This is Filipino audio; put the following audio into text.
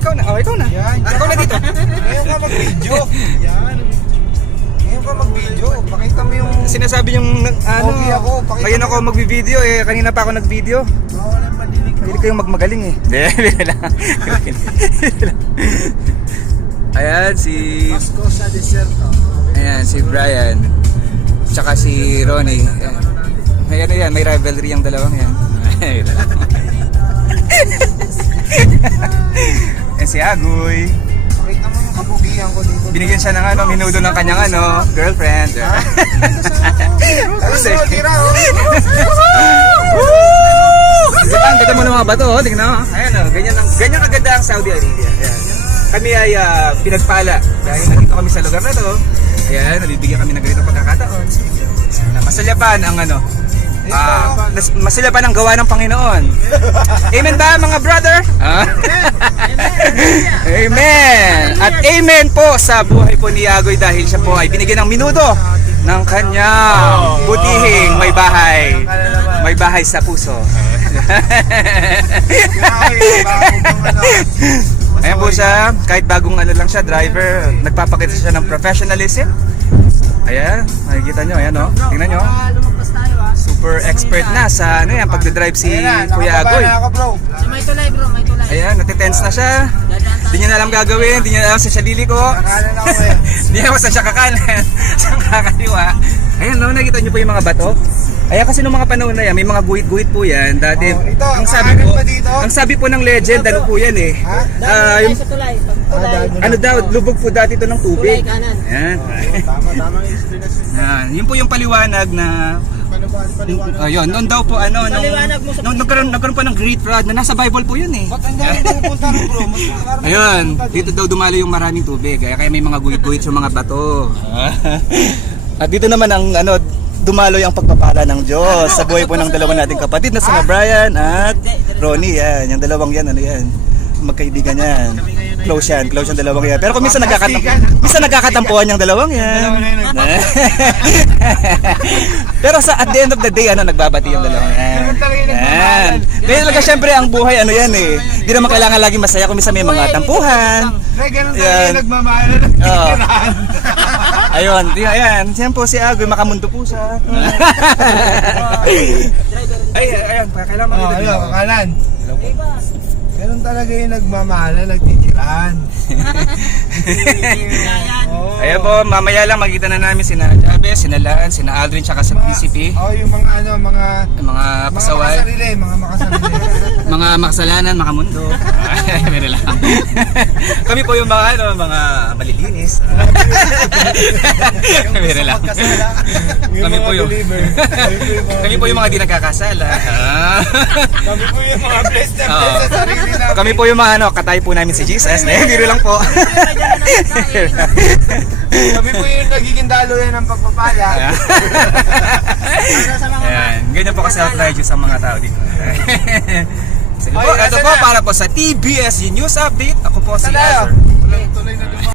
ikaw na. Oh, ikaw na. Yan. Ikaw na dito. Ngayon ka mag-video. Yan. Ngayon ka mag-video. Pakita mo yung... Sinasabi yung ano. Okay ako. Pakita Ngayon mo ako mag-video eh. Kanina pa ako nag-video. Bawal ang pandinig ko. Hindi kayong magmagaling eh. Hindi, bira lang. Ayan, si... Pasko sa deserto. Ayan, si Brian. Tsaka si Ronnie. Ayan, ayan, may rivalry ang dalawang yan. Ayan si Agoy. Pakita mo yung kabugihan ko dito. Binigyan siya ng ano, minudo ng kanyang ano, girlfriend. Ano, tira oh. Ang ganda mo ng mga bato, oh. Tingnan mo. Ayan oh, ganyan kaganda ang Saudi Arabia. Ayan. Kami ay pinagpala dahil nandito kami sa lugar na to. Ayan, nabibigyan kami ng ganitong pagkakataon. Na masalyapan ang ano, masalyapan ang gawa ng Panginoon. Amen ba mga brother? Amen. At amen po sa buhay po ni Agoy dahil siya po ay binigyan ng minuto ng kanyang butihing may bahay. May bahay sa puso. Ayan po siya, kahit bagong ano lang siya, driver, nagpapakita siya ng professionalism. Ayan, makikita nyo, ayan o, tingnan nyo. Super expert na sa ano yan, pagdadrive si Kuya Agoy. May tulay bro, may tulay. Ayan, natitense na siya. Hindi niya na alam gagawin, hindi niya na alam sa siya lili ko. Hindi niya alam saan siya kakanan, saan kakaliwa. Ayan no, nakita niyo po yung mga bato. Ayan kasi nung mga panahon na yan, may mga guhit-guhit po yan. Dati, ang sabi po ng legend, ano po yan eh. Yung sa tulay. Ano daw, lubog po dati ito ng tubig. Tulay kanan. Ayan. Tamang explanation. Yun po yung paliwanag na ayun, noon daw po ano, nung nagkaroon po ng Great Flood na nasa Bible po yun eh. Ba't ang dami pupunta rin bro? Ayun, dito daw dumalo yung maraming tubig, kaya may mga guhit-guhit yung mga bato. At dito naman ang ano, dumaloy ang pagpapala ng Diyos sa buhay po ng dalawa nating kapatid na sina Brian at Ronnie. Yan, yung dalawang yan, ano yan, magkaibigan yan. Close yan dalawang yan. Pero kung minsan nagkakatampuhan yung dalawang yan. Pero sa at the end of the day, ano, nagbabati yung dalawang yan. Yan. Kaya talaga syempre ang buhay, ano yan eh. Hindi naman kailangan lagi masaya kung minsan may mga tampuhan. Ganun talaga yung nagmamahal na nagtitirahan. Ayun, ayan. Siyan po si Agoy, makamundo po siya. Ayan, kailangan mo dito. Kakanan. Ganun talaga yung nagmamahal na nagtitirahan. Ayan po, mamaya lang makita na namin sina Chavez, sina Laan, sina Aldrin, tsaka sa PCP. Yung mga ano, mga pasaway, mga makasarili. mga makasalanan, makamundo. Meron lang. Kami po yung mga ano, mga malilinis. Meron lang. Kami po yung mga di nagkakasala. Kami po yung mga blessed na blessed sa sarili namin. Kami po yung mga ano, katay po namin si Jesus. Biro lang po. Kami po yung nagiging daluyan ng pagpapala. Ayan, ganyan po kasi outrageous ang mga tao dito. Sige po, ito po para po sa TBS News Update. Ako po si Azure.